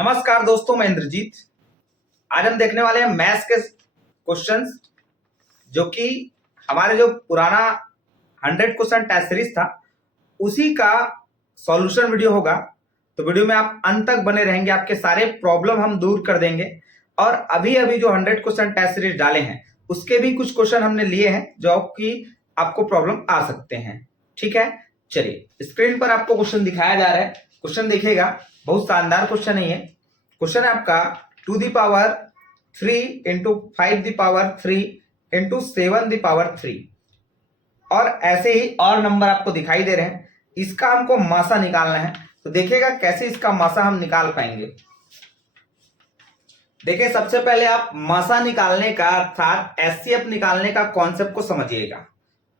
नमस्कार दोस्तों, मैं इंद्रजीत। आज हम देखने वाले हैं मैथ्स के क्वेश्चंस, जो कि हमारे जो पुराना 100 क्वेश्चन टेस्ट सीरीज था उसी का सॉल्यूशन वीडियो होगा। तो वीडियो में आप अंत तक बने रहेंगे, आपके सारे प्रॉब्लम हम दूर कर देंगे। और अभी अभी जो 100 क्वेश्चन टेस्ट सीरीज डाले हैं उसके भी कुछ क्वेश्चन हमने लिए हैं जो कि आपको प्रॉब्लम आ सकते हैं। ठीक है, चलिए स्क्रीन पर आपको क्वेश्चन दिखाया जा रहा है। क्वेश्चन देखिएगा, बहुत शानदार क्वेश्चन है ये। क्वेश्चन है आपका 2 दी पावर 3 इंटू 5 दी पावर 3 इंटू 7 दी पावर 3, और ऐसे ही और नंबर आपको दिखाई दे रहे हैं। इसका हमको मासा निकालना है। तो देखिएगा कैसे इसका मासा हम निकाल पाएंगे। देखिए, सबसे पहले आप मासा निकालने का अर्थात एचसीएफ निकालने का कॉन्सेप्ट को समझिएगा।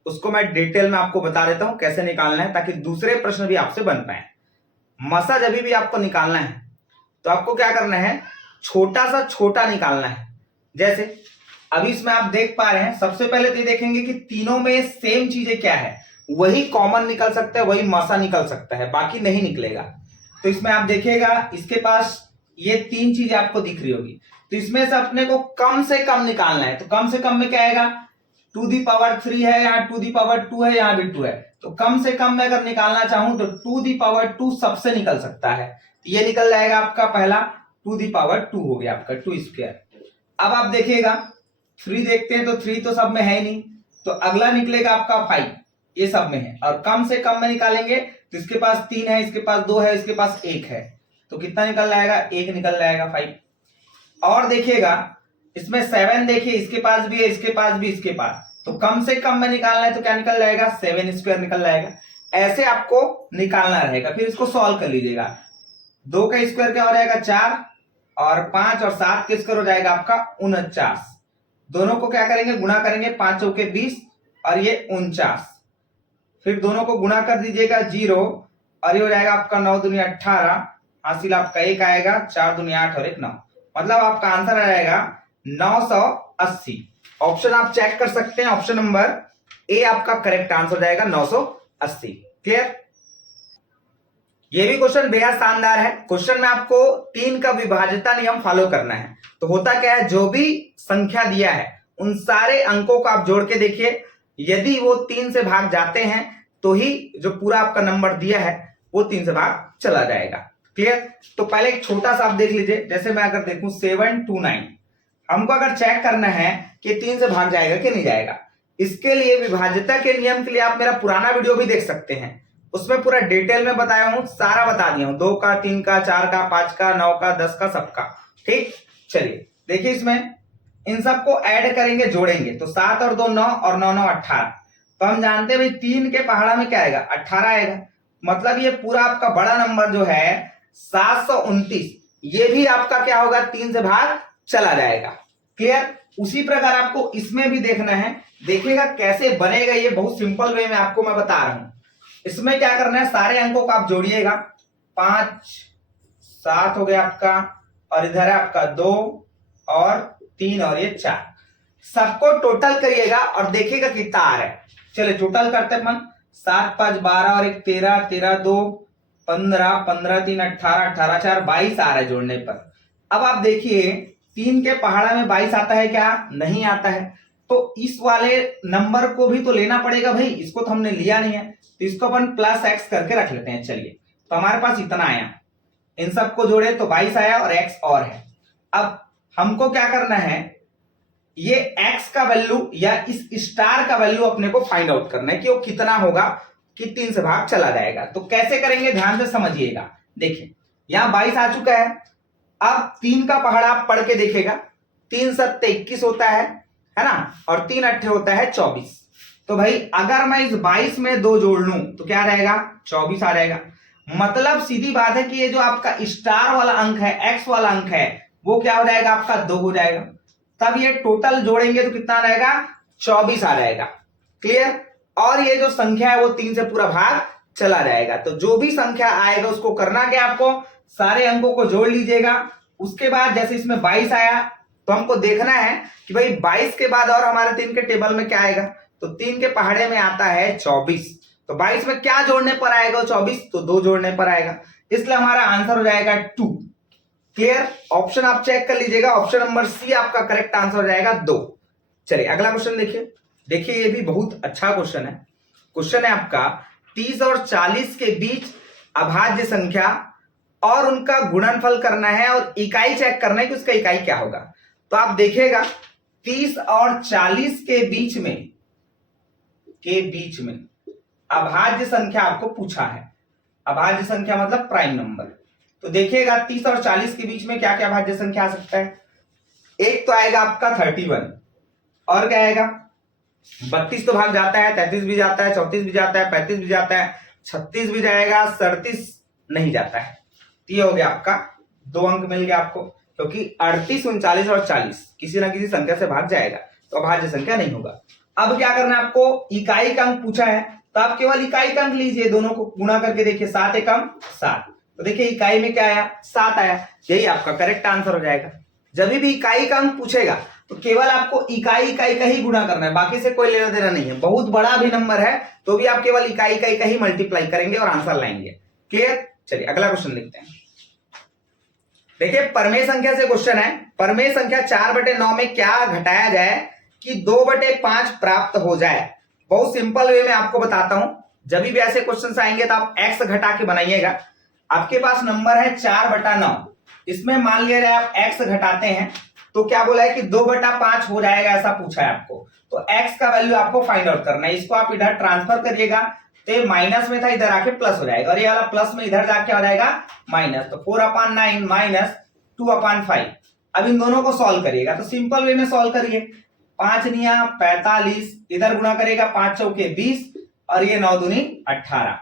उसको मैं डिटेल में आपको बता देता हूं कैसे निकालना है, ताकि दूसरे प्रश्न भी आपसे बन पाए। मासा जब भी आपको निकालना है तो आपको क्या करना है, छोटा सा छोटा निकालना है। जैसे अभी इसमें आप देख पा रहे हैं, सबसे पहले तो देखेंगे कि तीनों में सेम चीजें क्या है, वही कॉमन निकल सकता है, वही मासा निकल सकता है, बाकी नहीं निकलेगा। तो इसमें आप देखिएगा, इसके पास ये तीन चीजें आपको दिख रही होगी। तो इसमें से अपने को कम से कम निकालना है। तो कम से कम में क्या आएगा, 2 दी पावर 3 है, यहाँ 2 दी पावर 2 है, यहाँ भी 2 है। तो कम से कम में अगर निकालना चाहूं तो 2 दी पावर 2 सबसे निकल सकता है। ये निकल जाएगा आपका पहला 2 दी पावर 2 हो गया आपका 2 स्क्वायर। अब आप देखिएगा 3 देखते हैं तो 3 तो सब में है नहीं, तो अगला निकलेगा आपका 5, ये सब में है। और कम से कम में निकालेंगे तो इसके पास 3 है, इसके पास 2 है, इसके पास 1 है, तो कितना निकल जाएगा, 1 निकल जाएगा 5। और देखिएगा इसमें 7 देखिए, इसके पास भी है, इसके पास भी, इसके पास, तो कम से कम में निकालना है तो क्या निकल जाएगा, 7 स्क्वायर निकल जाएगा। ऐसे आपको निकालना रहेगा। फिर इसको सॉल्व कर लीजिएगा। 2 का स्क्वायर क्या हो जाएगा, 4, और 5 और 7 का स्क्वायर हो जाएगा आपका 49। दोनों को क्या करेंगे, गुणा करेंगे, 5 चौके 20 और ये 49। फिर दोनों को गुणा कर दीजिएगा 0, और ये हो जाएगा आपका 9 दूनी 18, हासिल आपका 1 आएगा, 4 दूनी 8 और 1 9। मतलब आपका आंसर आ जाएगा 980। ऑप्शन आप चेक कर सकते हैं, ऑप्शन नंबर ए आपका करेक्ट आंसर हो जाएगा 980। क्लियर। ये भी क्वेश्चन बेहद शानदार है। क्वेश्चन में आपको 3 का विभाज्यता नियम फॉलो करना है। तो होता क्या है, जो भी संख्या दिया है उन सारे अंकों को आप जोड़ के देखिए, यदि वो 3 से भाग जाते हैं तो ही जो पूरा आपका नंबर दिया है वो 3 से भाग चला जाएगा। क्लियर। तो पहले एक छोटा सा आप देख लीजिए। जैसे मैं अगर देखूं 729, हमको अगर चेक करना है कि 3 से भाग जाएगा कि नहीं जाएगा, इसके लिए विभाज्यता के नियम के लिए आप मेरा पुराना वीडियो भी देख सकते हैं। उसमें पूरा डिटेल में बताया हूं, सारा बता दिया हूं, 2 का, 3 का, 4 का, 5 का, 9 का, 10 का, सबका। ठीक, चलिए देखिए, इसमें इन सबको ऐड करेंगे, जोड़ेंगे, तो 7 और 2 9 और 9 9 18। तो हम जानते हैं भाई 3 के पहाड़ा में क्या आएगा, 18 आएगा। मतलब ये पूरा आपका बड़ा नंबर जो है 729, ये भी आपका क्या होगा, 3 से भाग चला जाएगा। क्लियर। उसी प्रकार आपको इसमें भी देखना है। देखिएगा कैसे बनेगा, ये बहुत सिंपल वे में आपको मैं बता रहा हूं। इसमें क्या करना है, सारे अंकों को आप जोड़िएगा। 5 7 हो गया आपका, और इधर है आपका 2 और 3 और ये 4। सबको टोटल करिएगा और देखिएगा कितना आ रहा है। चलिए टोटल करते हैं अपन। 7 5 12 और 1 13, 13 2 15, 15 3 18, 18 4 22 आ रहा है जोड़ने पर। अब आप देखिए 3 के पहाड़ा में 22 आता है क्या, नहीं आता है। तो इस वाले नंबर को भी तो लेना पड़ेगा भाई, इसको तो हमने लिया नहीं है, तो इसको अपन प्लस एक्स करके रख लेते हैं। चलिए, तो हमारे पास इतना आया, इन सबको जोड़े तो 22 आया और एक्स और है। अब हमको क्या करना है, ये एक्स का वैल्यू या इस स्टार का वैल्यू अपने को फाइंड आउट करना है कि वो कितना होगा कि 3 से भाग चला जाएगा। तो कैसे करेंगे, ध्यान से समझिएगा। देखिए यहां 22 आ चुका है। अब 3 का पहाड़ा आप पढ़ के देखिएगा, 3 7 21 होता है ना, और 3 8 होता है 24। तो भाई अगर मैं इस 22 में 2 जोड़ लूं तो क्या रहेगा, 24 आ जाएगा। मतलब सीधी बात है कि ये जो आपका स्टार वाला अंक है, एक्स वाला अंक है, वो क्या हो जाएगा आपका 2 हो जाएगा। तब ये टोटल जोड़ेंगे तो कितना रहेगा, 24 आ जाएगा। क्लियर। और ये जो संख्या है वो 3 से पूरा भाग चला जाएगा। तो जो भी संख्या आएगा उसको करना क्या, आपको सारे अंकों को जोड़ लीजिएगा। उसके बाद जैसे इसमें 22 आया तो हमको देखना है कि भाई 22 के बाद और हमारे 3 के टेबल में क्या आएगा, तो 3 के पहाड़े में आता है 24। तो 22 में क्या जोड़ने पर आएगा 24, तो 2 जोड़ने पर आएगा, इसलिए हमारा आंसर हो जाएगा 2। क्लियर? ऑप्शन आप चेक कर लीजिएगा, ऑप्शन नंबर सी आपका करेक्ट आंसर हो जाएगा 2। चलिए अगला क्वेश्चन देखिए। देखिए ये भी बहुत अच्छा क्वेश्चन है। क्वेश्चन है आपका 30 और 40 के बीच अभाज्य संख्या और उनका गुणनफल करना है और इकाई चेक करना है कि उसका इकाई क्या होगा। तो आप देखिएगा 30 और 40 के बीच में अभाज्य संख्या आपको पूछा है। अभाज्य संख्या मतलब प्राइम नंबर। तो देखिएगा 30 और 40 के बीच में क्या क्या अभाज्य संख्या आ सकता है। एक तो आएगा आपका 31, और क्या आएगा 32 तो भाग जाता है, 33 भी जाता है, 34 भी जाता है, 35 भी जाता है, 36 भी जाएगा, 37 नहीं जाता है। ये हो गया आपका 2 अंक मिल गया आपको, क्योंकि 38, 39 और 40 किसी ना किसी संख्या से भाग जाएगा, तो अभाज्य संख्या नहीं होगा। अब क्या करना है आपको, इकाई का अंक पूछा है तो आप केवल इकाई का अंक लीजिए, दोनों को गुणा करके देखिए, 7 एकम 7। तो देखिए इकाई में क्या आया, 7 आया, यही आपका करेक्ट आंसर हो जाएगा। जब भी इकाई का अंक पूछेगा तो केवल आपको इकाई का ही गुणा करना है, बाकी से कोई लेना देना नहीं है। बहुत बड़ा भी नंबर है तो भी आप केवल इकाई का ही मल्टीप्लाई करेंगे और आंसर लाएंगे। क्लियर? चलिए अगला क्वेश्चन देखते हैं। देखिए परमेय संख्या से क्वेश्चन है। परमेय संख्या 4/9 में क्या घटाया जाए कि 2/5 प्राप्त हो जाए। बहुत सिंपल वे में आपको बताता हूं। जब भी ऐसे क्वेश्चंस आएंगे तो आप x घटा के बनाइएगा। आपके पास नंबर है 4/9, इसमें मान लिया जाए आप x घटाते हैं तो क्या बोला है कि 2/5 हो जाएगा, ऐसा पूछा है आपको। तो x का वैल्यू आपको फाइंड आउट करना है। इसको आप इधर ट्रांसफर करिएगा तो ये माइनस में था, इधर आके प्लस हो जाएगा, और ये वाला प्लस में इधर जाके हो जाएगा माइनस। तो 4/9 माइनस 2/5। अब इन दोनों को सॉल्व करिएगा तो सिंपल वे में सॉल्व करिए। 5 निया 45, इधर गुणा करेगा 5 चौके 20, और ये 9 दूनी 18।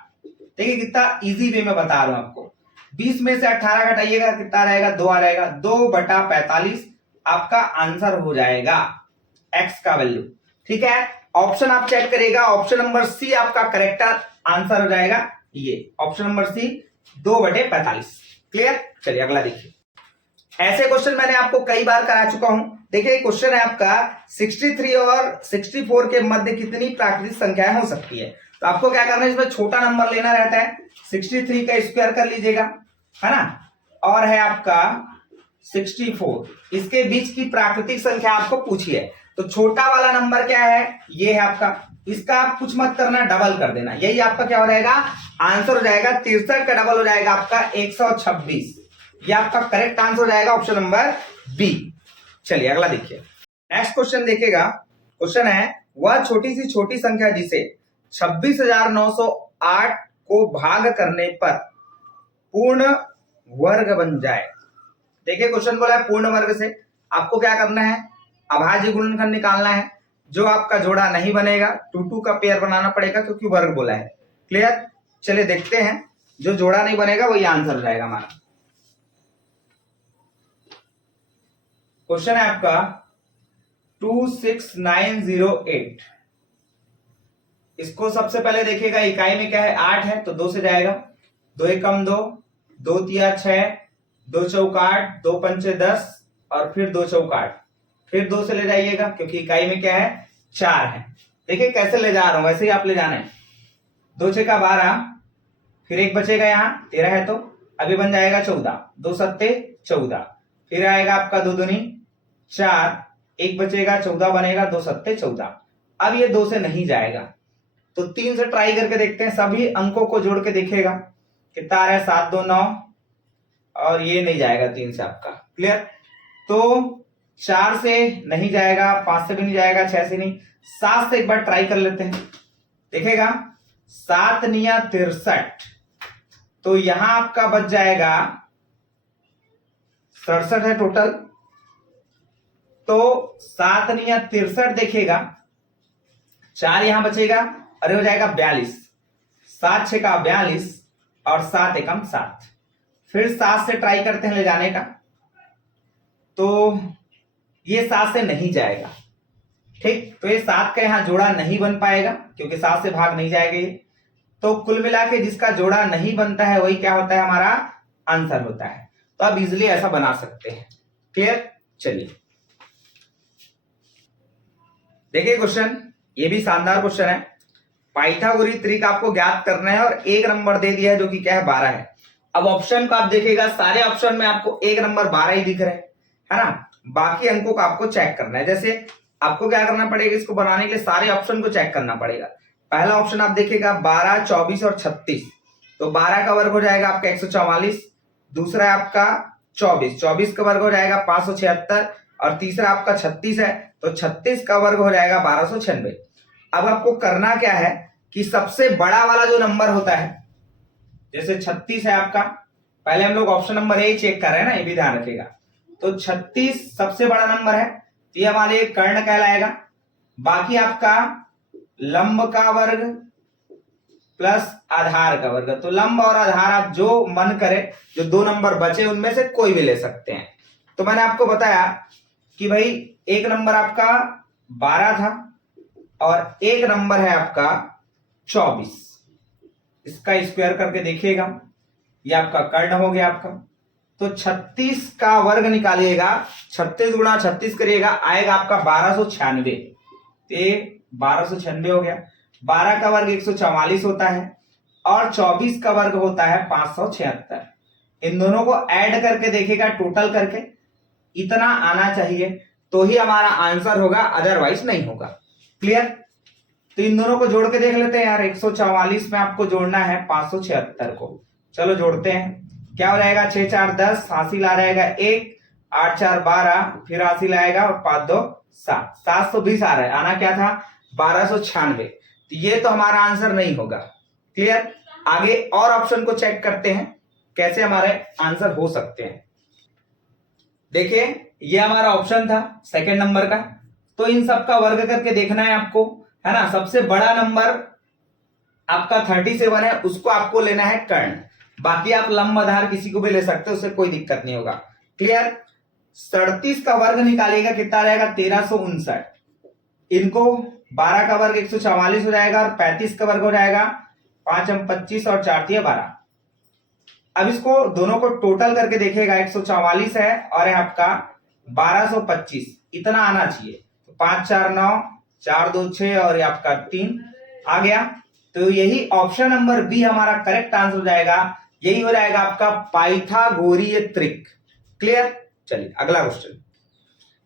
देखिए कितना इजी वे में बता रहा हूं आपको। 20 में से 18 घटाइएगा, कितना रहेगा, 2 आ जाएगा। 2/45 आपका आंसर हो जाएगा, x का वैल्यू। ठीक है, ऑप्शन आप चेक करिएगा, ऑप्शन नंबर सी आपका करेक्ट आंसर हो जाएगा। ये ऑप्शन नंबर सी 2/45। क्लियर? चलिए अगला देखिए। ऐसे क्वेश्चन मैंने आपको कई बार करा चुका हूं। देखिए क्वेश्चन है आपका 63 और 64 के मध्य कितनी प्राकृतिक संख्याएं हो सकती है। तो आपको क्या करना है, इसमें छोटा नंबर लेना रहता है। 63 का स्क्वायर कर लीजिएगा, है ना, और है आपका 64, इसके बीच की प्राकृतिक संख्या आपको पूछी है। तो छोटा वाला नंबर क्या है, ये है आपका। इसका आप कुछ मत करना, डबल कर देना, यही आपका क्या हो जाएगा, आंसर हो जाएगा। 63 का डबल हो जाएगा आपका 126। ये आपका करेक्ट आंसर हो जाएगा, ऑप्शन नंबर बी। चलिए अगला देखिए। नेक्स्ट क्वेश्चन देखिएगा। क्वेश्चन है, वह छोटी सी छोटी संख्या जिसे 26,908 को भाग करने पर पूर्ण वर्ग बन जाए। देखिए क्वेश्चन बोला है पूर्ण वर्ग से आपको क्या करना है, अभाज्य गुणनखंड निकालना है। जो आपका जोड़ा नहीं बनेगा 2 का पेयर बनाना पड़ेगा, क्योंकि वर्ग बोला है। क्लियर? चलिए देखते हैं, जो जोड़ा नहीं बनेगा वही आंसर हो जाएगा हमारा। क्वेश्चन है आपका 26908। इसको सबसे पहले देखिएगा, इकाई में क्या है, 8 है तो 2 से जाएगा। 2 एकम 2, 2 तिया 6, 2 चौका 8, 2 पंचे 10, और फिर 2 चौका 8, फिर 2 से ले जाइएगा, क्योंकि इकाई में क्या है, 4 है। देखिए कैसे ले जा रहा हूं, वैसे ही आप ले जाना है। 2 छेका 12, फिर 1 बचेगा, यहाँ 13 है तो अभी बन जाएगा 14, 2 सत्ते 14, फिर आएगा आपका 2 दूनी 4, 1 बचेगा, 14 बनेगा, 2 सत्ते 14। अब ये 2 से नहीं जाएगा तो 3 से ट्राई करके देखते हैं। सभी अंकों को जोड़ के देखिएगा कितना आ रहा है, 7 2 9, और ये नहीं जाएगा 3 से आपका। क्लियर? तो 4 से नहीं जाएगा, 5 से भी नहीं जाएगा, 6 से नहीं, 7 से एक बार ट्राई कर लेते हैं। देखिएगा 7 निया 63, तो यहां आपका बच जाएगा 67 है टोटल। तो 7 निया 63 देखिएगा, 4 यहां बचेगा, अरे हो जाएगा 42, 7 छेका 42, और 7 एकम 7। फिर 7 से ट्राई करते हैं ले जाने का, तो ये 7 से नहीं जाएगा। ठीक, तो ये 7 का यहां जोड़ा नहीं बन पाएगा, क्योंकि 7 से भाग नहीं जाएगा ये। तो कुल मिला के जिसका जोड़ा नहीं बनता है वही क्या होता है, हमारा आंसर होता है। तो आप इजिली ऐसा बना सकते हैं। क्लियर? चलिए देखिए क्वेश्चन, ये भी शानदार क्वेश्चन है। पाइथागोरस त्रिक आपको ज्ञात करना है, और एक नंबर दे दिया है जो कि क्या है, 12 है। अब ऑप्शन को आप देखिएगा, सारे ऑप्शन में आपको एक नंबर 12 ही दिख रहे हैं, है ना। बाकी अंकों को आपको चेक करना है। जैसे आपको क्या करना पड़ेगा, इसको बनाने के लिए सारे ऑप्शन को चेक करना पड़ेगा। पहला ऑप्शन आप देखिएगा 12, 24 और 36, तो 12 का वर्ग हो जाएगा आपका 144, दूसरा है आपका 24, 24 का वर्ग हो जाएगा 576 और तीसरा आपका 36 है, तो 36 का वर्ग हो जाएगा 1296। अब आपको करना क्या है कि सबसे बड़ा वाला जो नंबर होता है, जैसे 36 है आपका, पहले हम लोग ऑप्शन नंबर ए चेक कर रहे हैं ना, ये भी ध्यान रखिएगा। तो 36 सबसे बड़ा नंबर है, तो ये हमारे कर्ण कहलाएगा। बाकी आपका लंब का वर्ग प्लस आधार का वर्ग, तो लंब और आधार आप जो मन करे, जो दो नंबर बचे उनमें से कोई भी ले सकते हैं। तो मैंने आपको बताया कि भाई एक नंबर आपका 12 था और एक नंबर है आपका 24, इसका स्क्वायर करके देखिएगा, ये आपका कर्ण हो गया आपका। तो 36 का वर्ग निकालिएगा, 36 गुणा 36 करिएगा, आएगा आपका 1296, ये 1296 हो गया। 12 का वर्ग 144 होता है और 24 का वर्ग होता है 576। इन दोनों को ऐड करके देखिएगा, टोटल करके इतना आना चाहिए तो ही हमारा आंसर होगा, अदरवाइज नहीं होगा। क्लियर? तो इन दोनों को जोड़ के देख लेते हैं यार। 144 में आपको जोड़ना है 576 को, चलो जोड़ते हैं। क्या हो जाएगा, 6 4 10, हासिल आ जाएगा 1, 8 4 12, फिर हासिल आएगा और 5 2 7, 720 आ रहा है, आना क्या था 1296। तो ये तो हमारा आंसर नहीं होगा। क्लियर? आगे और ऑप्शन को चेक करते हैं कैसे हमारे आंसर हो सकते हैं। देखिए ये हमारा ऑप्शन था सेकंड नंबर का, तो इन सब का वर्ग करके देखना है आपको, है ना। सबसे बड़ा नंबर आपका 37 है, उसको आपको लेना है कर्ण, बाकी आप लंब आधार किसी को भी ले सकते हो, उससे कोई दिक्कत नहीं होगा। क्लियर? 37 का वर्ग निकालिएगा, कितना रहेगा 1359। इनको 12 का वर्ग 144 हो जाएगा और 35 का वर्ग हो जाएगा 5 हम 25 और 4 दिया 12। अब इसको दोनों को टोटल करके देखिएगा, 144 है और है आपका 1225, इतना आना चाहिए। तो 5 4 9, 4 2 6 और ये आपका 3 आ गया। तो यही ऑप्शन नंबर बी हमारा करेक्ट आंसर हो जाएगा, यही हो जाएगा आपका पाइथागोरीय त्रिक। क्लियर? चलिए अगला क्वेश्चन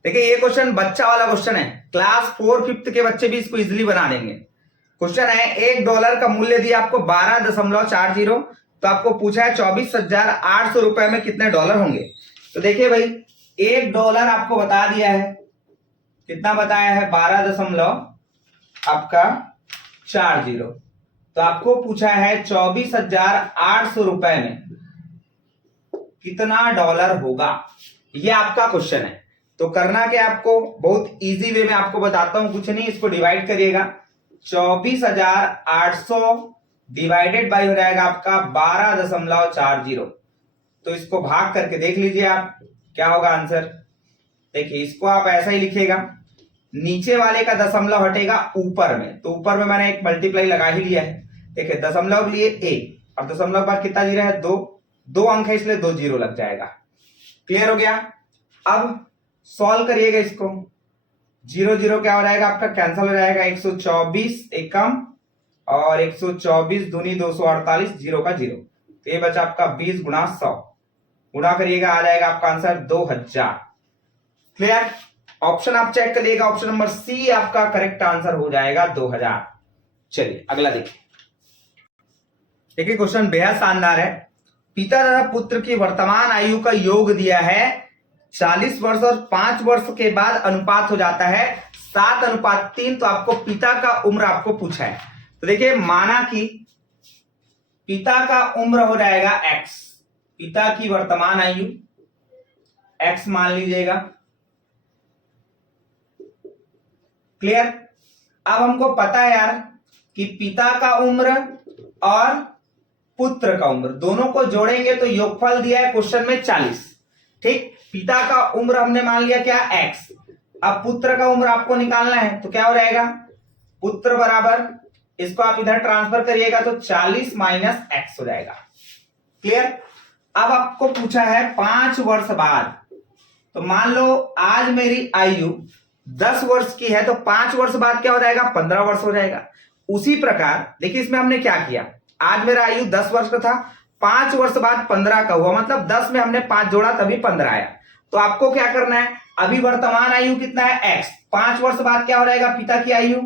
देखिए। ये क्वेश्चन बच्चा वाला क्वेश्चन है, क्लास 4 5th के बच्चे भी इसको इजीली बना देंगे। क्वेश्चन है $1 का मूल्य दिया आपको 12.40, तो आपको पूछा है 24,800 रुपए में कितने डॉलर होंगे। तो देखिए भाई $1 आपको बता दिया है, कितना बताया है 12.40, तो आपको पूछा है 24,800 रुपए में कितना डॉलर होगा, ये आपका क्वेश्चन है। तो करना क्या आपको, बहुत इजी वे में आपको बताता हूं, कुछ नहीं, इसको डिवाइड करिएगा। 24,800 डिवाइडेड बाई हो जाएगा आपका 12.40, तो इसको भाग करके देख लीजिए आप क्या होगा आंसर। देखिए इसको आप ऐसा ही लिखिएगा, नीचे वाले का दशमलव हटेगा ऊपर में, तो ऊपर में मैंने एक मल्टीप्लाई लगा ही लिया है। देखिए दशमलव लिए ए और दशमलव बाद कितना जीरो है 2, 2 अंक है इसलिए 2 जीरो लग जाएगा। क्लियर हो गया? अब सॉल्व करिएगा इसको, 0 0 क्या हो जाएगा आपका, कैंसिल हो जाएगा। 124 एकम और 124 दूनी 248, 0 का 0, तो ये बचा आपका 20 गुणा 100, गुणा करिएगा, आ जाएगा आपका आंसर 2000। क्लियर? ऑप्शन आप चेक करिएगा, ऑप्शन नंबर सी आपका करेक्ट आंसर हो जाएगा 2000। चलिए अगला देखिए। देखिए क्वेश्चन बेहद शानदार है। पिता तथा पुत्र की वर्तमान आयु का योग दिया है 40 वर्ष और 5 वर्ष के बाद अनुपात हो जाता है 7:3, तो आपको पिता का उम्र आपको पूछा है। तो देखिए माना कि पिता का उम्र हो जाएगा x, पिता की वर्तमान आयु x मान लीजिएगा। क्लियर? अब हमको पता है यार कि पिता का उम्र और पुत्र का उम्र दोनों को जोड़ेंगे तो योगफल दिया है क्वेश्चन में 40। ठीक, पिता का उम्र हमने मान लिया क्या x, अब पुत्र का उम्र आपको निकालना है, तो क्या हो जाएगा, पुत्र बराबर, इसको आप इधर ट्रांसफर करिएगा तो 40 माइनस x हो जाएगा। क्लियर? अब आपको पूछा है 5 वर्ष बाद, तो मान लो आज मेरी आयु 10 वर्ष की है, तो 5 वर्ष बाद क्या हो जाएगा 15 वर्ष हो जाएगा। उसी प्रकार देखिए इसमें हमने क्या किया, आज मेरा आयु 10 वर्ष का था, 5 वर्ष बाद 15 का हुआ, मतलब 10 में हमने 5 जोड़ा तभी 15 आया। तो आपको क्या करना है, अभी वर्तमान आयु कितना है x, 5 वर्ष बाद क्या हो जाएगा पिता की आयु,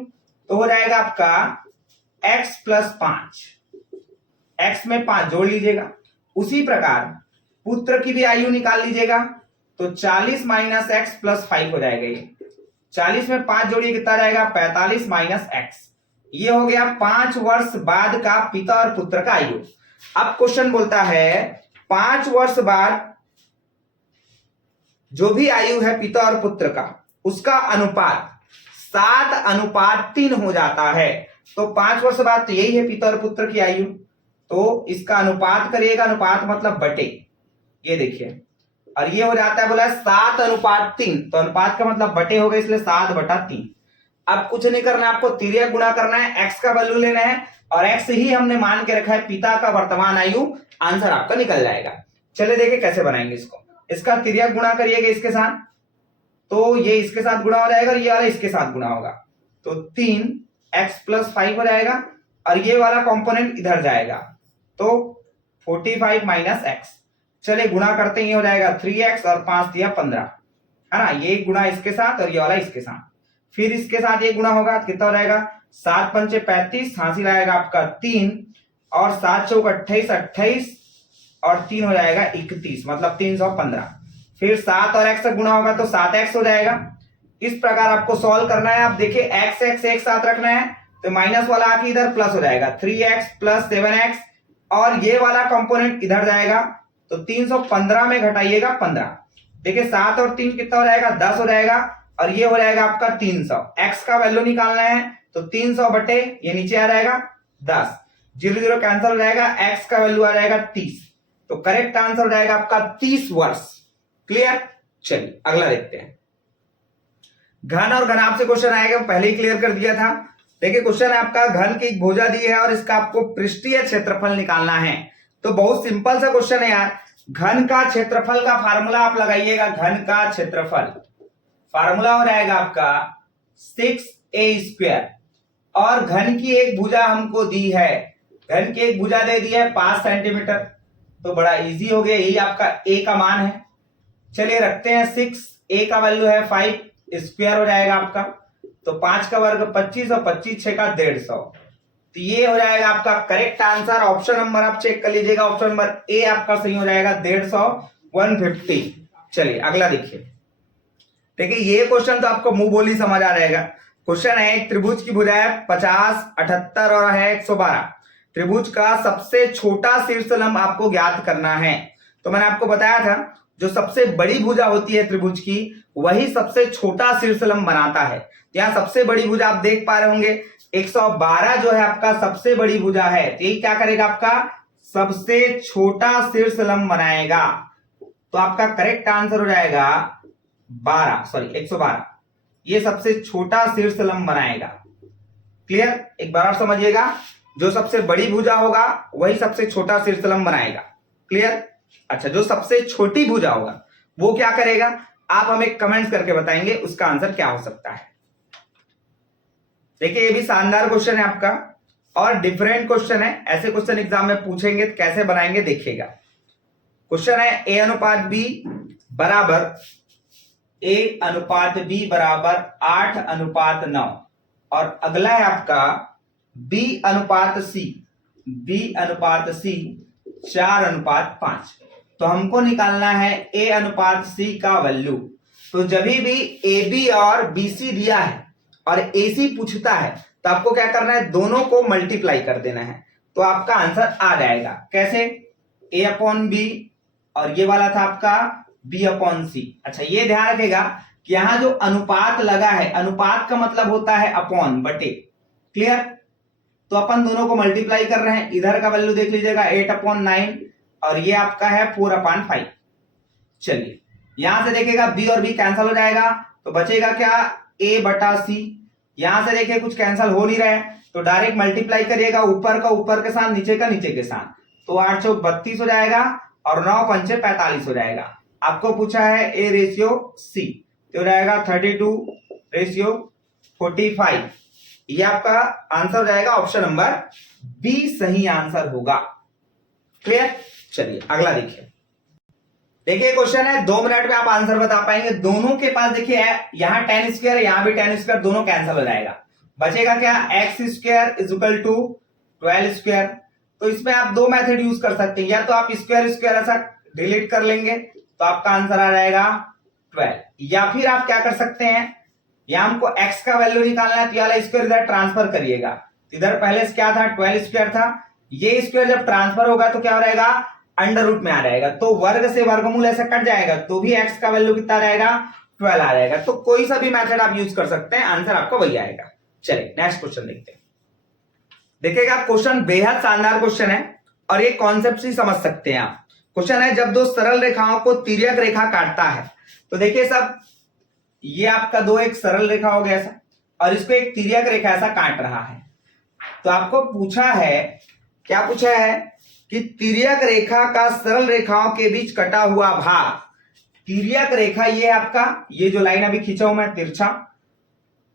तो हो जाएगा आपका x प्लस 5, x में 5 जोड़ लीजिएगा। उसी प्रकार पुत्र की भी आयु निकाल लीजिएगा, तो 40 माइनस एक्स प्लस 5 हो जाएगा। ये 40 में 5 जोड़िए कितना रहेगा 45 माइनस एक्स। ये हो गया 5 वर्ष बाद का पिता और पुत्र का आयु। अब क्वेश्चन बोलता है 5 वर्ष बाद जो भी आयु है पिता और पुत्र का, उसका अनुपात 7:3 हो जाता है। तो 5 वर्ष बाद तो यही है पिता और पुत्र की आयु, तो इसका अनुपात करिएगा, अनुपात मतलब बटे, ये देखिए, और ये हो जाता है बोला 7:3, तो अनुपात का मतलब बटे हो गए, इसलिए 7/3। अब कुछ नहीं करना है, आपको तिर्यक गुणा करना है, x का वैल्यू लेना है और x ही हमने मान के रखा है पिता का वर्तमान आयु, आंसर आपका निकल जाएगा। चलिए देखिए कैसे बनाएंगे इसको। इसका तिर्यक गुणा करिएगा इसके साथ, तो ये इसके साथ गुणा हो जाएगा और ये वाला इसके साथ गुणा होगा, तो 3x प्लस 5 हो जाएगा और ये वाला कंपोनेंट इधर जाएगा, तो 45 माइनस एक्स। चलिए गुणा करते हैं, ये हो जाएगा 3x और 5 दिया 15, है ना, ये गुणा इसके साथ और ये वाला इसके साथ, फिर इसके साथ ये गुणा होगा, कितना हो जाएगा 7 पंचे 35, हासिल आएगा आपका 3 और 7 चौक 28, 28 और 3 हो जाएगा 31, मतलब 315। फिर 7 और x से गुणा होगा तो 7x हो जाएगा। इस प्रकार आपको सॉल्व करना है। आप देखिए x x एक साथ रखना है, तो माइनस वाला आके इधर प्लस हो जाएगा, 3x प्लस 7x और ये वाला कंपोनेंट इधर जाएगा, तो 315 में घटाइएगा 15। देखिए 7 और 3 कितना हो जाएगा 10 हो जाएगा और ये हो जाएगा आपका 300। x का वैल्यू निकालना है, तो 300 बटे ये नीचे आ जाएगा 10, 0 0 कैंसिल हो जाएगा, x का वैल्यू आ जाएगा 30, तो करेक्ट आंसर हो जाएगा आपका 30 वर्ष। क्लियर। चलिए अगला देखते हैं। घन और घनाभ से क्वेश्चन आएगा, पहले ही क्लियर कर दिया था। देखिए क्वेश्चन है आपका, घन की एक भुजा दी है और इसका आपको पृष्ठीय क्षेत्रफल निकालना है। तो बहुत सिंपल सा क्वेश्चन है यार। घन का क्षेत्रफल का फार्मूला आप लगाइएगा, घन का क्षेत्रफल फार्मूला हो जाएगा आपका 6a² और घन की एक भुजा हमको दी है, घन की एक भुजा दे दी है 5 सेंटीमीटर, तो बड़ा इजी हो गया, यही आपका a का मान है। चलिए रखते हैं 6, a का वैल्यू है 5, स्क्वायर हो जाएगा आपका, तो 5 का वर्ग 25 और 25 6 का 150, तो ये हो जाएगा आपका करेक्ट आंसर। ऑप्शन नंबर आप चेक कर लीजिएगा, ऑप्शन नंबर ए आपका सही हो जाएगा 150 150। चलिए अगला देखिए। देखिए ये क्वेश्चन तो आपको मुंह बोली समझ आ जाएगा। क्वेश्चन है एक त्रिभुज की भुजा है 50, 78 और है 112। त्रिभुज का सबसे छोटा शीर्षलंब आपको ज्ञात करना है। तो मैंने आपको बताया था जो सबसे बड़ी भुजा होती है त्रिभुज की, वही सबसे छोटा शीर्षलंब बनाता है। यहाँ सबसे बड़ी भुजा आप देख पा रहे होंगे 112 जो है आपका सबसे बड़ी भुजा है, तो ये क्या करेगा आपका सबसे छोटा शीर्षलंब बनाएगा। तो आपका करेक्ट आंसर हो जाएगा 112, ये सबसे छोटा शीर्षलंब बनाएगा। क्लियर। एक बार और समझिएगा, जो सबसे बड़ी भुजा होगा वही सबसे छोटा शीर्षलंब बनाएगा। क्लियर। अच्छा, जो सबसे छोटी भुजा होगा वो क्या करेगा, आप हमें कमेंट्स करके बताएंगे उसका आंसर क्या हो सकता है। देखिए ये भी शानदार क्वेश्चन है आपका और डिफरेंट क्वेश्चन है, ऐसे क्वेश्चन एग्जाम में पूछेंगे तो कैसे बनाएंगे देखिएगा। क्वेश्चन है a/b बराबर a/b बराबर 8:9 और अगला है आपका b/c 4:5। तो हमको निकालना है a/c का वैल्यू। तो जब भी AB और BC दिया है और AC पूछता है तो आपको क्या करना है, दोनों को मल्टीप्लाई कर देना है, तो आपका आंसर आ जाएगा। कैसे, a/b और ये वाला था आपका b/c। अच्छा ये ध्यान रखेगा कि यहां जो अनुपात लगा है, अनुपात का मतलब होता है अपॉन बटे। क्लियर। तो अपन दोनों को मल्टीप्लाई कर रहे हैं, इधर का वैल्यू देख लीजिएगा 8/9 और ये आपका है 4/5। चलिए यहां से देखिएगा b और b कैंसिल हो जाएगा, तो बचेगा क्या a/c। यहां से देखिए कुछ कैंसिल हो नहीं रहा है, तो डायरेक्ट मल्टीप्लाई करिएगा, ऊपर का ऊपर के साथ, नीचे का नीचे के साथ, तो 8 चौक 32 हो जाएगा और 9 पंचे 45 हो जाएगा। आपको पूछा है a/c, तो हो जाएगा 32:45। ये आपका आंसर हो जाएगा, ऑप्शन नंबर बी सही आंसर होगा। क्लियर? चलिए अगला देखिए। देखिए क्वेश्चन है 2 मिनट में आप आंसर बता पाएंगे। दोनों के पास देखिए यहां tan स्क्वायर, यहां भी tan स्क्वायर, दोनों कैंसिल हो जाएगा। बचेगा क्या? x square is equal to 12 square. तो इसमें आप दो मेथड यूज कर सकते हैं, या तो आप स्क्वायर स्क्वायर ऐसा डिलीट कर लेंगे तो आपका आंसर आ जाएगा 12, या फिर आप क्या कर सकते हैं, या हमको x का वैल्यू निकालना है तो वाला स्क्वायर इधर ट्रांसफर करिएगा। इधर पहले से क्या था? 12 स्क्वायर था। ये स्क्वायर जब ट्रांसफर होगा तो क्या हो जाएगा? अंडर रूट में आ जाएगा। तो वर्ग से वर्गमूल ऐसे कट जाएगा तो भी x का वैल्यू कितना रहेगा? 12 आ जाएगा। तो कोई सा भी मेथड आप यूज कर सकते हैं, आंसर आपका वही आएगा। चलिए नेक्स्ट क्वेश्चन देखते हैं। देखिएगा क्वेश्चन बेहद शानदार क्वेश्चन है और ये कॉन्सेप्ट ही समझ सकते हैं आप। क्वेश्चन है जब दो सरल रेखाओं को तिर्यक रेखा काटता है, तो देखिए सब ये आपका दो एक सरल रेखा हो गया ऐसा, और इसको एक तिर्यक रेखा ऐसा काट रहा है। तो आपको पूछा है, क्या पूछा है कि तिर्यक रेखा का सरल रेखाओं के बीच कटा हुआ भाग, तिर्यक रेखा ये आपका, ये जो लाइन अभी खींचा हूं मैं तिरछा,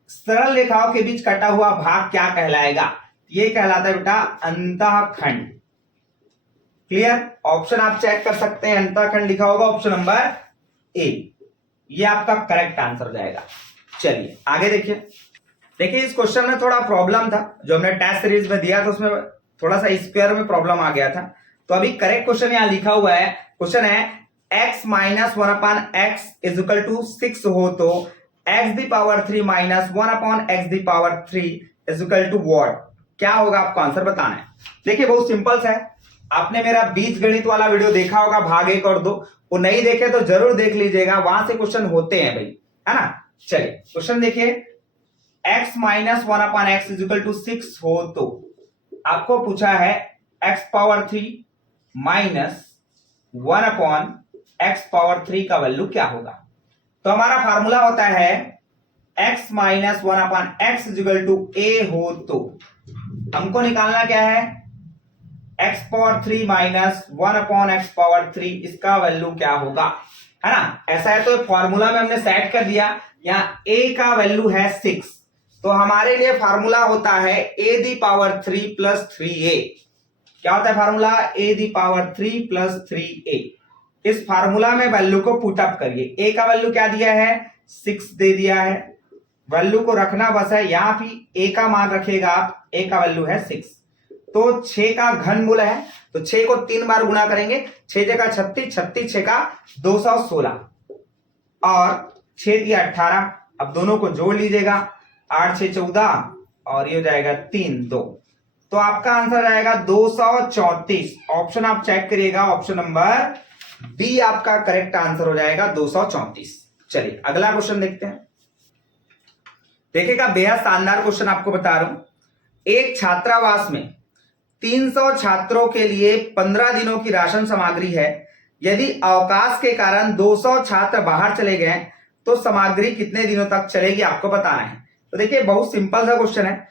सरल रेखाओं के बीच कटा हुआ भाग क्या कहलाएगा? ये कहलाता है बेटा अंतःखंड। क्लियर? ऑप्शन आप चेक कर सकते हैं, अंतःखंड लिखा होगा ऑप्शन नंबर ए, ये आपका करेक्ट आंसर हो जाएगा। चलिए आगे देखिए। देखिए इस क्वेश्चन में थोड़ा प्रॉब्लम था, जो हमने टेस्ट सीरीज में दिया था उसमें थोड़ा सा स्क्वायर में प्रॉब्लम आ गया था। तो अभी करेक्ट क्वेश्चन यहां लिखा हुआ है, क्वेश्चन है x minus 1/x is equal to 6 हो तो x the power 3 minus 1/x the power 3 is equal to what? क्या होगा? आपको आंसर बताना है। देखिए बहुत सिंपल सा है, आपने मेरा बीज गणित वाला वीडियो देखा होगा भाग 1 और 2, वो नहीं देखे तो जरूर देख लीजिएगा, वहां से क्वेश्चन होते हैं भाई, है ना। चलिए क्वेश्चन देखिए, x minus 1/x is equal to 6 हो तो आपको पूछा है x power 3 minus 1/x power 3 का वैल्यू क्या होगा? तो हमारा फार्मूला होता है x minus 1/x is equal to a हो तो हमको निकालना क्या है? x power 3 minus 1/x power 3, इसका वैल्यू क्या होगा, है ना। ऐसा है तो फॉर्मूला में हमने सेट कर दिया, यहाँ a का वैल्यू है 6, तो हमारे लिए फार्मूला होता है a the power 3 plus 3a। क्या होता है formula? a the power 3 plus 3a। इस फार्मूला में वैल्यू को पुटअप करिए। a का वैल्यू क्या दिया है? 6 दे दिया है, वैल्यू को रखना बस है, यहां भी a का मान रखिएगा आप, a का वैल्यू है 6, तो 6 का घनमूल है, तो 6 को 3 बार गुणा करेंगे, 6 जगह 36, 36 6 का 216 और 6 दिया 18। अब दोनों को जोड़ लीजिएगा, 8 6 14 और ये हो जाएगा 3 2, तो आपका आंसर आएगा 234। ऑप्शन आप चेक करिएगा, ऑप्शन नंबर बी आपका करेक्ट आंसर हो जाएगा 234। चलिए अगला क्वेश्चन देखते हैं। देखिएगा बेहद शानदार क्वेश्चन आपको बता रहा हूं। एक छात्रावास में 300 छात्रों के लिए 15 दिनों की राशन सामग्री है। यदि अवकाश के कारण 200 छात्र बाहर चले गए तो सामग्री कितने दिनों तक चलेगी, आपको बताना है। तो देखिए बहुत सिंपल सा क्वेश्चन है,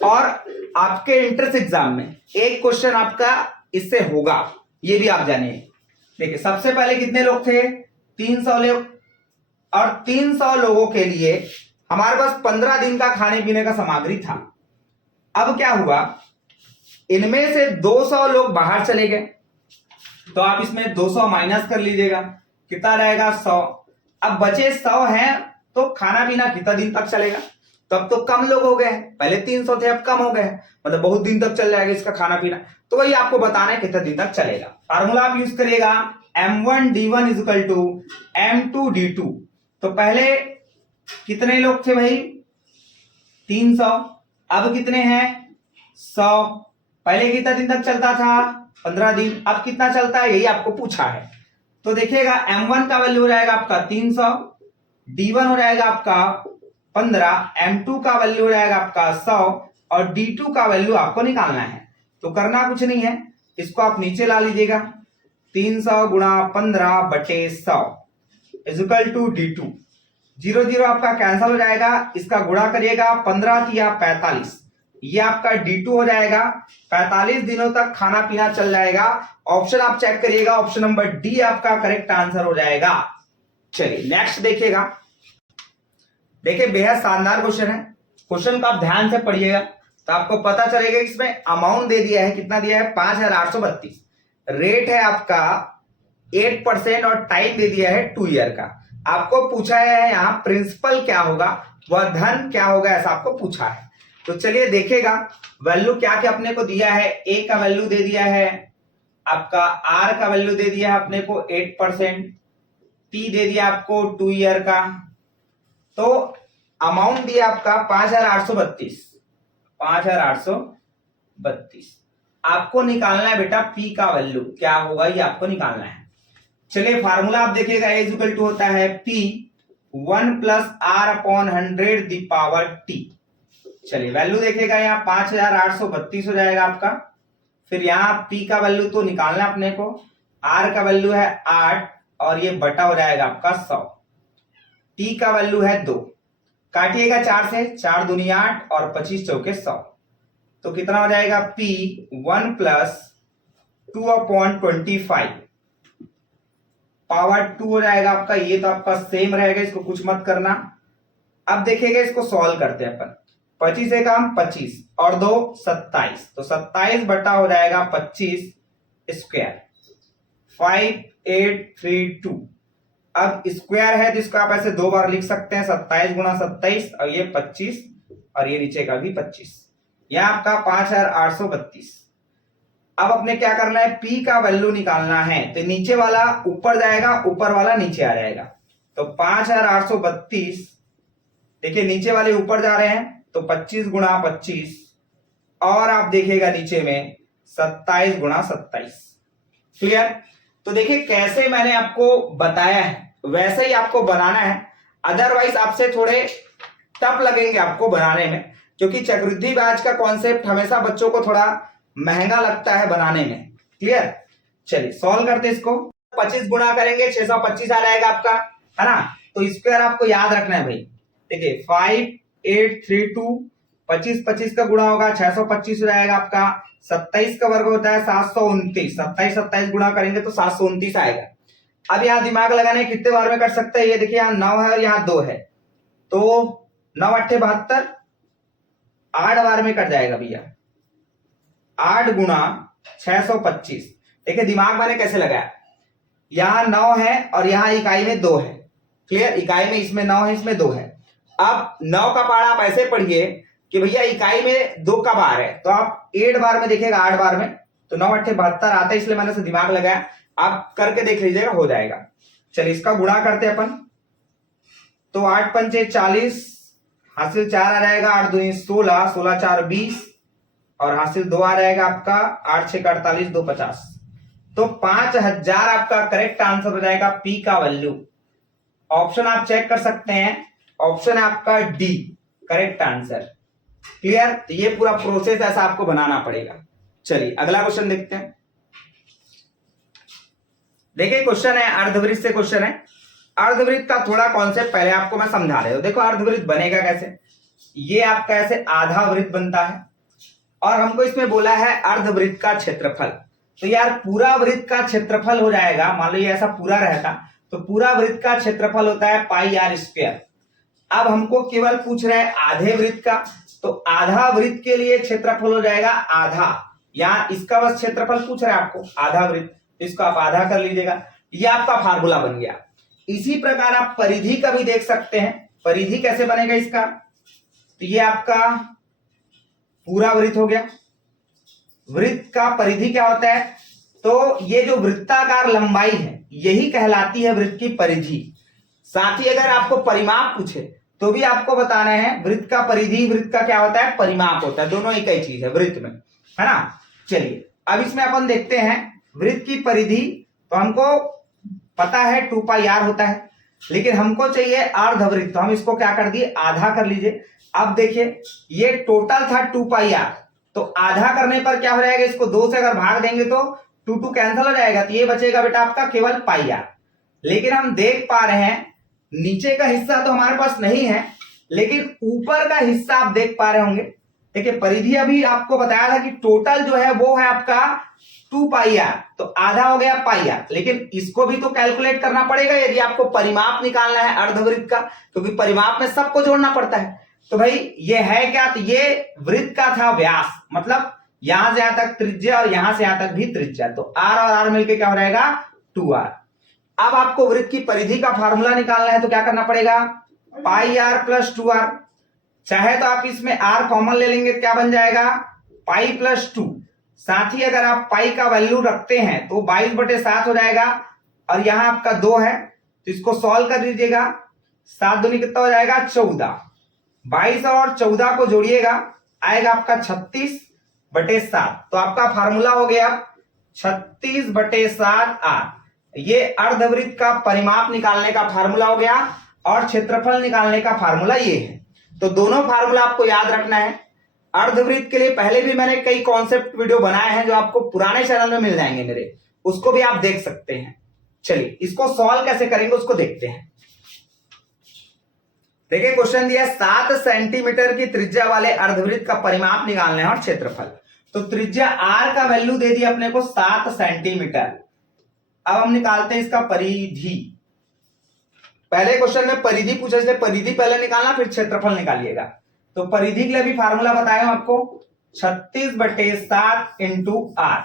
और आपके एंट्रेंस एग्जाम में एक क्वेश्चन आपका इससे होगा, ये भी आप जानिए। देखिए सबसे पहले कितने लोग थे? 300 लोग, और 300 लोगों के लिए हमारे पास 15 दिन का खाने पीने का सामग्री था। अब क्या हुआ, इनमें से 200 लोग बाहर चले गए, तो आप इसमें 200 माइनस कर लीजिएगा, कितना रहेगा? 100। अब बचे 100 हैं, तो खाना पीना कितना दिन तक चलेगा? तो अब तो कम लोग हो गए, पहले 300 थे अब कम हो गए, मतलब बहुत दिन तक चल जाएगा इसका खाना पीना। तो वही आपको बताना है कितना दिन तक चलेगा। फार्मूला आप यूज करिएगा m1d1 is equal to m2d2। तो पहले कितने लोग थे भाई? 300, अब कितने हैं? 100। पहले कितना दिन तक चलता था? 15 दिन। अब कितना चलता है, यही आपको पूछा है। तो देखिएगा m1 का वैल्यू हो जाएगा आपका 300, d1 हो जाएगा आपका 15, m2 का वैल्यू हो जाएगा आपका 100 और d2 का वैल्यू आपको निकालना है। तो करना कुछ नहीं है, इसको आप नीचे ला लीजिएगा, 300 गुणा 15 बटे 100 इज इक्वल टू d2। 0 0 आपका कैंसिल हो जाएगा, इसका गुणा करिएगा, 15 या 45, ये आपका d2 हो जाएगा। 45 दिनों तक खाना पीना चल जाएगा। ऑप्शन आप चेक करिएगा, ऑप्शन नंबर डी आपका करेक्ट आंसर हो जाएगा। चलिए नेक्स्ट देखिएगा। देखिए बेहद शानदार क्वेश्चन है, क्वेश्चन को आप ध्यान से पढ़िएगा तो आपको पता चलेगा। इसमें अमाउंट दे दिया है, कितना दिया है? 5832। रेट है आपका 8% और टाइम दे दिया है 2 ईयर का। आपको पूछा है यहाँ प्रिंसिपल क्या होगा, वह धन क्या होगा, ऐसा आपको पूछा है। तो चलिए देखेगा वैल्यू क्या क्या अपने को दिया है। ए का वैल्यू दे दिया है आपका, आर का वैल्यू दे दिया है अपने को 8%, टी दे दिया आपको 2 ईयर का। तो अमाउंट दिया आपका 5832, 5832। आपको निकालना है बेटा पी का वैल्यू क्या होगा, ये आपको निकालना है। चलिए फार्मूला आप देखिएगा, ए इक्वल टू होता है P 1 plus R upon 100 the power T. चलिए वैल्यू देखिएगा यहाँ 5832 हो जाएगा आपका। फिर यहाँ पी का वैल्यू तो निकालना अपने को, आर का वैल्यू है 8 और ये बटा हो जाएगा आपका 100, टी का वैल्यू है 2, काटिएगा 4 से, 4 दूनी 8 और 25 चौके 100। तो कितना हो जाएगा P 1 प्लस 2/25 पावर 2 हो जाएगा आपका। ये तो आपका सेम रहेगा, इसको कुछ मत करना। अब देखिएगा इसको सॉल्व करते हैं अपन। 25 से कम 25 और 2 27, तो 27 बटा हो जाएगा 25 स्क्वायर 5832। अब स्क्वायर है तो इसको आप ऐसे 2 बार लिख सकते हैं, 27 गुणा 27 और ये 25 और ये नीचे का भी 25, यह आपका 5832। अब अपने क्या करना है, पी का वैल्यू निकालना है। तो नीचे वाला ऊपर जाएगा, ऊपर वाला नीचे आ जाएगा। तो 5832, देखिए नीचे वाले ऊपर जा रहे हैं तो 25 गुणा 25 और आप देखिएगा नीचे में 27 गुणा 27। क्लियर? तो देखिए कैसे मैंने आपको बताया है वैसे ही आपको बनाना है, अदरवाइज आपसे थोड़े टफ लगेंगे आपको बनाने में, क्योंकि चक्रवृद्धि ब्याज का कॉन्सेप्ट हमेशा बच्चों को थोड़ा महंगा लगता है बनाने में। क्लियर? चलिए सॉल्व करते इसको। 25 गुणा करेंगे 625 आ जाएगा आपका, है ना। तो स्क्वायर आपको याद रखना है भाई। देखिए 5832, 25 25 का गुणा होगा 625 हो जाएगा आपका। 27 का वर्ग होता है 729, 27 27 गुणा करेंगे तो 729 आएगा। अब यहाँ दिमाग लगाने कितने बार में कर सकते हैं, ये देखिए यहाँ 9 है और यहाँ 2 है, तो 9 8 72, 8 बार में कट जाएगा भैया। 8 गुणा 625, देखिए दिमाग मैंने कैसे लगाया, यहाँ 9 है और यहाँ इकाई में 2 है। क्लियर? इकाई में इसमें 9 है, इसमें 2 है। अब 9 का पारा आप ऐसे पढ़िए कि भैया इकाई में 2 का बार है, तो आप 8 बार में देखिएगा, 8 बार में तो 9 8 72 आता है, इसलिए मैंने से दिमाग लगाया। आप करके देख लीजिएगा, हो जाएगा। चलिए इसका गुणा करते हैं अपन। तो 8 पंचे 40, हासिल 4 आ जाएगा, 8 दूनी 16, 16 4 20 और हासिल 2 आ जाएगा आपका, 8 6 48, 2 50। तो 5000 आपका करेक्ट आंसर हो जाएगा पी का वैल्यू। ऑप्शन आप चेक कर सकते हैं, ऑप्शन है आपका डी करेक्ट आंसर। क्लियर? तो ये पूरा प्रोसेस ऐसा आपको बनाना पड़ेगा। चलिए अगला क्वेश्चन देखते हैं। देखिए क्वेश्चन है अर्धवृत्त से क्वेश्चन है। अर्धवृत्त का थोड़ा कॉन्सेप्ट पहले आपको मैं समझा रहा हूं। देखो अर्धवृत्त बनेगा कैसे, ये आपका ऐसे आधा वृत्त बनता है और हमको इसमें बोला है अर्धवृत्त का क्षेत्रफल। तो यार पूरा वृत्त का क्षेत्रफल हो जाएगा, मान लो ये ऐसा पूरा रहता तो पूरा वृत्त का क्षेत्रफल होता है पाई आर स्क्वायर। अब हमको केवल पूछ रहा है आधे वृत्त का, तो आधा वृत्त के लिए क्षेत्रफल हो जाएगा आधा, यहाँ इसका बस क्षेत्रफल पूछ रहा है आपको आधा वृत्त, तो इसको आप आधा कर लीजिएगा। ये आपका फार्मूला बन गया। इसी प्रकार आप परिधि का भी देख सकते हैं। परिधि कैसे बनेगा इसका, तो ये आपका पूरा वृत्त हो गया। वृत्त का परिधि क्या होता है, तो ये जो वृत्ताकार लंबाई है यही कहलाती है वृत्त की परिधि। साथ ही अगर आपको परिमाप पूछे तो भी आपको बताना है वृत्त का परिधि, वृत्त का क्या होता है, परिमाप होता है, दोनों एक ही चीज है वृत्त में, है ना। चलिए अब इसमें अपन देखते हैं वृत्त की परिधि। तो हमको पता है 2 पाई आर होता है, लेकिन हमको चाहिए अर्धवृत्त, तो हम इसको क्या कर दिए, आधा कर लीजिए। अब देखिए ये टोटल था 2 पाई आर, तो आधा करने पर क्या हो जाएगा, इसको 2 से अगर भाग देंगे तो 2 2 कैंसिल हो जाएगा, तो ये बचेगा बेटा आपका केवल पाई आर। लेकिन हम देख पा रहे हैं नीचे का हिस्सा तो हमारे पास नहीं है, लेकिन ऊपर का हिस्सा आप देख पा रहे होंगे। देखिए परिधि अभी आपको बताया था कि टोटल जो है वो है आपका 2 पाई आर, तो आधा हो गया पाई आर, लेकिन इसको भी तो कैलकुलेट करना पड़ेगा यदि आपको परिमाप निकालना है अर्धवृत्त का, क्योंकि परिमाप में सबको जोड़ना पड़ता है। तो भाई ये है क्या, तो ये वृत्त का था व्यास, मतलब यहां से यहां तक त्रिज्या और यहां से यहां तक भी त्रिज्या, तो r और r मिलके क्या हो जाएगा 2r। अब आपको वृत्त की परिधि का फार्मूला निकालना है तो क्या करना पड़ेगा, पाई r प्लस 2r। चाहे तो आप इसमें r कॉमन ले लेंगे तो क्या बन जाएगा पाई प्लस 2। साथ ही अगर आप पाई का वैल्यू रखते हैं तो 22/7 हो जाएगा, और यहां आपका 2 है तो इसको सॉल्व कर दीजिएगा। 7 दूनी कितना हो जाएगा 14, 22 और 14 को जोड़िएगा आएगा आपका 36/7। तो आपका फार्मूला हो गया 36/7 r। ये अर्धवृत्त का परिमाप निकालने का फार्मूला हो गया और क्षेत्रफल निकालने का फार्मूला ये है। तो दोनों फार्मूला आपको याद रखना है। अर्धवृत्त के लिए पहले भी मैंने कई कॉन्सेप्ट वीडियो बनाए हैं जो आपको पुराने चैनल में मिल जाएंगे मेरे, उसको भी आप देख सकते हैं। चलिए इसको सॉल्व कैसे करेंगे उसको देखते हैं। देखिए क्वेश्चन दिया 7 सेंटीमीटर की त्रिज्या वाले अर्धवृत्त का परिमाप निकालना है और क्षेत्रफल। तो त्रिज्या r का वैल्यू दे दिया अपने को 7 सेंटीमीटर। अब हम निकालते हैं इसका परिधि। पहले क्वेश्चन में परिधि पूछा, इसलिए परिधि पहले निकालना फिर क्षेत्रफल निकालिएगा। तो परिधि के लिए भी फार्मूला बताया हूं आपको 36/7 इंटू r।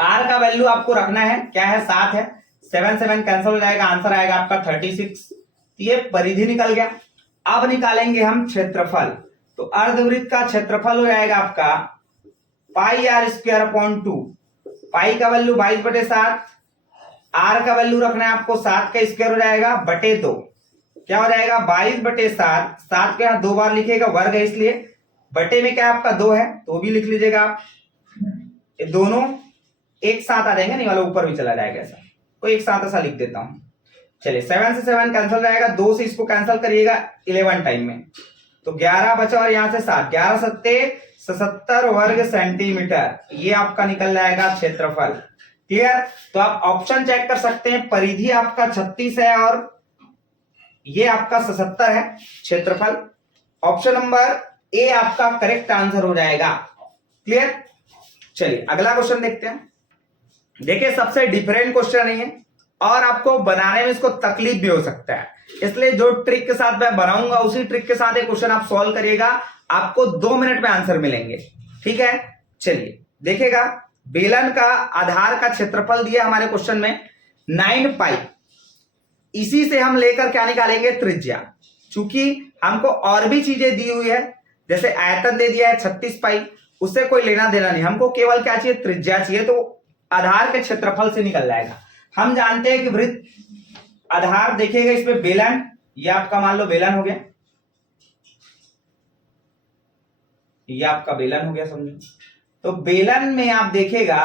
r का वैल्यू आपको रखना है, क्या है 7 है, 7 7 कैंसिल हो जाएगा, आंसर आएगा आपका 36। ये परिधि निकल गया। अब निकालेंगे हम क्षेत्रफल। तो अर्धवृत्त का क्षेत्रफल हो जाएगा आपका पाई r स्क्वायर अपॉन 2। पाई का वैल्यू 22/7, r का वैल्यू रखना है आपको 7 का स्क्वायर हो जाएगा बटे 2, क्या हो जाएगा 22/7। 7 के यहाँ 2 बार लिखिएगा, वर्ग है इसलिए, बटे में क्या आपका 2 है तो भी लिख लीजिएगा आप। ये दोनों एक साथ आ जाएंगे, नहीं वाला ऊपर भी चला जाएगा ऐसा, तो एक साथ ऐसा लिख देता हूं। चलिए 7 से 7 कैंसिल जाएगा, 2 से इसको कैंसिल करिएगा 11 टाइम में, तो 11 बचा और यहां से 7, 11 सत्ते 77 वर्ग सेंटीमीटर। ये आपका निकल जाएगा क्षेत्रफल। क्लियर। तो आप ऑप्शन चेक कर सकते हैं, परिधि आपका 36 है और ये आपका 77 है क्षेत्रफल। ऑप्शन नंबर ए आपका करेक्ट आंसर हो जाएगा। क्लियर। चलिए अगला क्वेश्चन देखते हैं। देखिए सबसे डिफरेंट क्वेश्चन नहीं है और आपको बनाने में इसको तकलीफ भी हो सकता है, इसलिए जो ट्रिक के साथ मैं बनाऊंगा उसी ट्रिक के साथ ये क्वेश्चन आप सॉल्व करिएगा, आपको 2 मिनट में आंसर मिलेंगे। ठीक है। चलिए देखिएगा, बेलन का आधार का क्षेत्रफल दिया हमारे क्वेश्चन में 9 पाई। इसी से हम लेकर क्या निकालेंगे त्रिज्या। चूंकि हमको और भी चीजें दी हुई है, जैसे आयतन दे दिया है 36 पाई, उससे कोई लेना देना नहीं, हमको केवल क्या चाहिए त्रिज्या चाहिए, तो आधार के क्षेत्रफल से निकल जाएगा। हम जानते हैं कि वृत्त आधार देखिएगा इसमें बेलन, ये आपका मान लो बेलन हो गया, ये आपका बेलन हो गया समझो। तो बेलन में आप देखिएगा,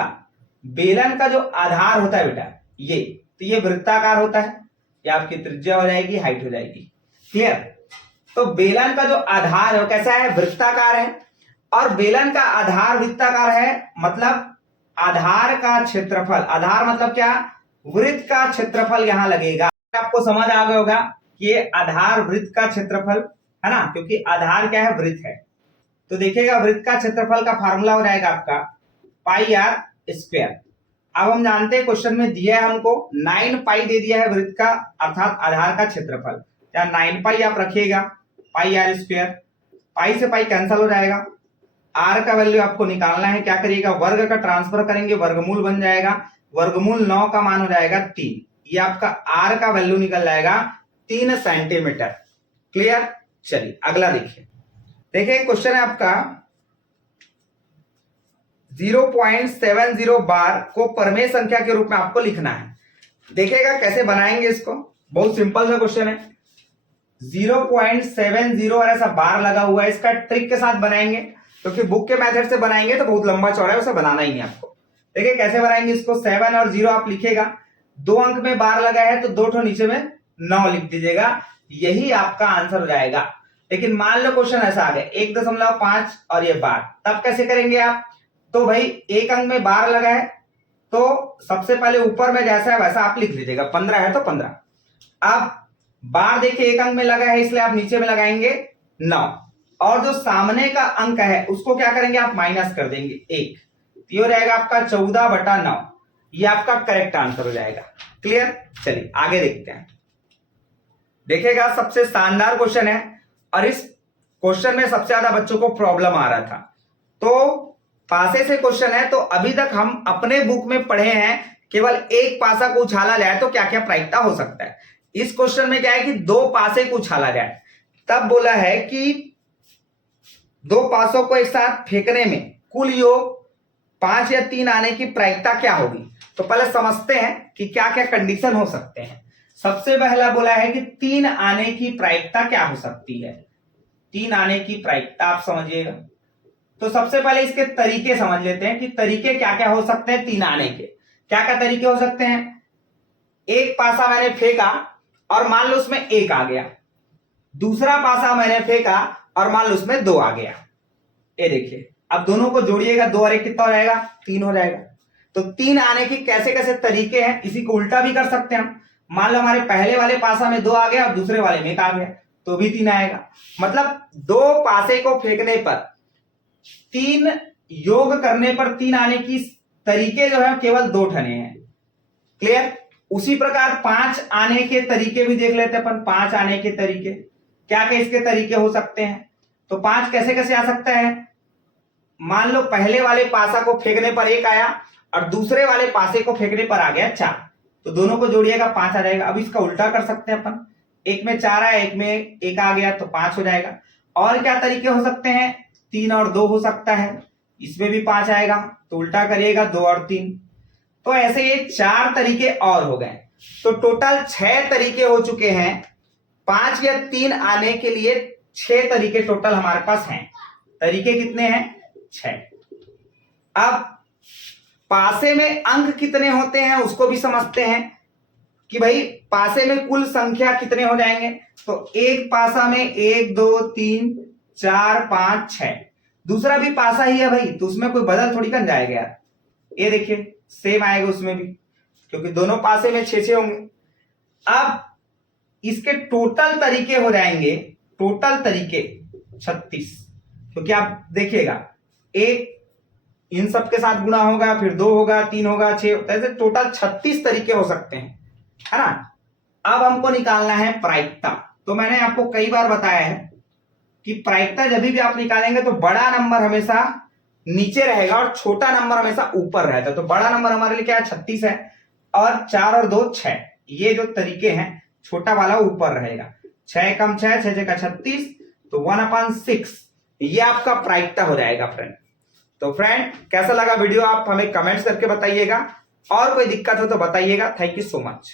बेलन का जो आधार होता है बेटा ये, तो ये वृत्ताकार होता है, ये आपकी त्रिज्या हो जाएगी, हाइट हो जाएगी। क्लियर। तो बेलन का जो आधार है वो कैसा है वृत्ताकार है, और बेलन का आधार वृत्ताकार है, मतलब आधार का क्षेत्रफल, आधार मतलब क्या वृत्त का क्षेत्रफल यहां लगेगा। आपको समझ आ गया होगा कि ये आधार वृत्त का क्षेत्रफल है ना, क्योंकि आधार क्या है वृत्त है। तो देखिएगा वृत्त का क्षेत्रफल का फार्मूला हो जाएगा आपका पाई r स्क्वायर। अब हम जानते हैं क्वेश्चन में दिया है हमको 9 पाई दे दिया है वृत्त का अर्थात आधार का क्षेत्रफल, या 9 पाई आप रखिएगा, पाई r स्क्वायर, पाई से पाई कैंसिल हो जाएगा, r का वैल्यू आपको निकालना है, क्या करिएगा वर्ग का ट्रांसफर करेंगे, वर्गमूल बन जाएगा, वर्गमूल 9 का मान हो जाएगा 3, ये आपका r का वैल्यू निकल जाएगा 3 सेंटीमीटर। क्लियर। चलिए अगला देखिए। देखिए क्वेश्चन है आपका 0.70 बार को परमेय संख्या के रूप में आपको लिखना है। देखिएगा कैसे बनाएंगे इसको, बहुत सिंपल सा क्वेश्चन है। 0.70 और ऐसा बार लगा हुआ है, इसका ट्रिक के साथ बनाएंगे, क्योंकि बुक के मेथड से बनाएंगे तो बहुत लंबा चौड़ा है, उसे बनाना ही नहीं आपको। देखिए कैसे बनाएंगे इसको, 7 और 0 आप लिखेगा, 2 अंक में बार लगा है तो 2 ठो नीचे में 9 लिख दीजिएगा, यही आपका आंसर हो जाएगा। लेकिन मान लो क्वेश्चन ऐसा आ गया 1.5 और ये बार, तब कैसे करेंगे आप, तो भाई 1 अंक में बार लगा है तो सबसे पहले ऊपर में जैसा है वैसा आप लिख लीजिएगा, 15 है तो 15। अब बार देखिए 1 अंक में लगा है इसलिए आप नीचे में लगाएंगे 9, और जो सामने का अंक है उसको क्या करेंगे आप माइनस कर देंगे 1, ये हो जाएगा आपका 14/9, ये आपका करेक्ट आंसर हो जाएगा। क्लियर। चलिए आगे देखते हैं। देखिएगा सबसे शानदार क्वेश्चन है और इस क्वेश्चन में सबसे ज्यादा बच्चों को प्रॉब्लम आ रहा था। तो पासे से क्वेश्चन है, तो अभी तक हम अपने बुक में पढ़े हैं केवल एक पासा को उछाला जाए तो क्या क्या प्रायिकता हो सकता है। इस क्वेश्चन में क्या है कि दो पासे को उछाला जाए, तब बोला है कि दो पासों को एक साथ फेंकने में कुल योग 5 या 3 आने की प्रायिकता क्या होगी। तो पहले समझते हैं कि क्या क्या कंडीशन हो सकते हैं। सबसे पहला बोला है कि 3 आने की प्रायिकता क्या हो सकती है। 3 आने की प्रायिकता आप समझिएगा। तो सबसे पहले इसके तरीके समझ लेते हैं कि तरीके क्या क्या हो सकते हैं 3 आने के। क्या क्या तरीके हो सकते हैं। एक पासा मैंने फेंका और मान लो उसमें 1 आ गया, दूसरा पासा मैंने फेंका और मान लो उसमें 2 आ गया। ये देखिए, अब दोनों को जोड़िएगा, 2 और 1 कितना हो जाएगा, 3 हो जाएगा। तो 3 आने के कैसे कैसे तरीके हैं, इसी को उल्टा भी कर सकते हैं हम। मान लो हमारे पहले वाले पासा में 2 आ गया और दूसरे वाले में 1 आ गया, तो भी 3 आएगा। मतलब 2 पासे को फेंकने पर 3 योग करने पर 3 आने की तरीके जो है केवल 2 ठने हैं। क्लियर। उसी प्रकार 5 आने के तरीके भी देख लेते हैं अपन। 5 आने के तरीके क्या क्या इसके तरीके हो सकते हैं। तो 5 कैसे कैसे आ सकता है। मान लो पहले वाले पासा को फेंकने पर 1 आया और दूसरे वाले पासे को फेंकने पर आ गया 4, तो दोनों को जोड़िएगा 5 आ जाएगा। अब इसका उल्टा कर सकते हैं अपन, एक में 4 आया, एक में 1 आ गया तो 5 हो जाएगा। और क्या तरीके हो सकते हैं, 3 और 2 हो सकता है, इसमें भी 5 आएगा, तो उल्टा करिएगा 2 और 3। तो ऐसे ये 4 तरीके और हो गए, तो टोटल 6 तरीके हो चुके हैं। 5 या 3 आने के लिए 6 तरीके टोटल हमारे पास हैं। तरीके कितने हैं, 6। अब पासे में अंक कितने होते हैं उसको भी समझते हैं कि भाई पासे में कुल संख्या कितने हो जाएंगे। तो एक पासा में 1 2 3 4 5 6, दूसरा भी पासा ही है भाई, तो उसमें कोई बदल थोड़ी कर जाएगा यार। ये देखिए सेम आएगा उसमें भी, क्योंकि दोनों पासे में 6 6 होंगे। अब इसके टोटल तरीके हो जाएंगे, टोटल तरीके 36, क्योंकि आप देखिएगा एक इन सब के साथ गुणा होगा, फिर 2 होगा, 3 होगा, 6, ऐसे टोटल 36 तरीके हो सकते हैं, है ना। अब हमको निकालना है प्रायिकता। तो मैंने आपको कई बार बताया है कि प्रायिकता जब भी आप निकालेंगे तो बड़ा नंबर हमेशा नीचे रहेगा और छोटा नंबर हमेशा ऊपर रहता है। तो बड़ा नंबर हमारे लिए क्या है, 36 है, और 4 और 2 6, ये जो तरीके हैं छोटा वाला ऊपर रहेगा। 6 कम 6, 6 6 का 36, तो 1/6 ये आपका प्रायिकता हो जाएगा फ्रेंड। तो फ्रेंड कैसा लगा वीडियो आप हमें कमेंट्स करके बताइएगा, और कोई दिक्कत हो तो बताइएगा। Thank you so much.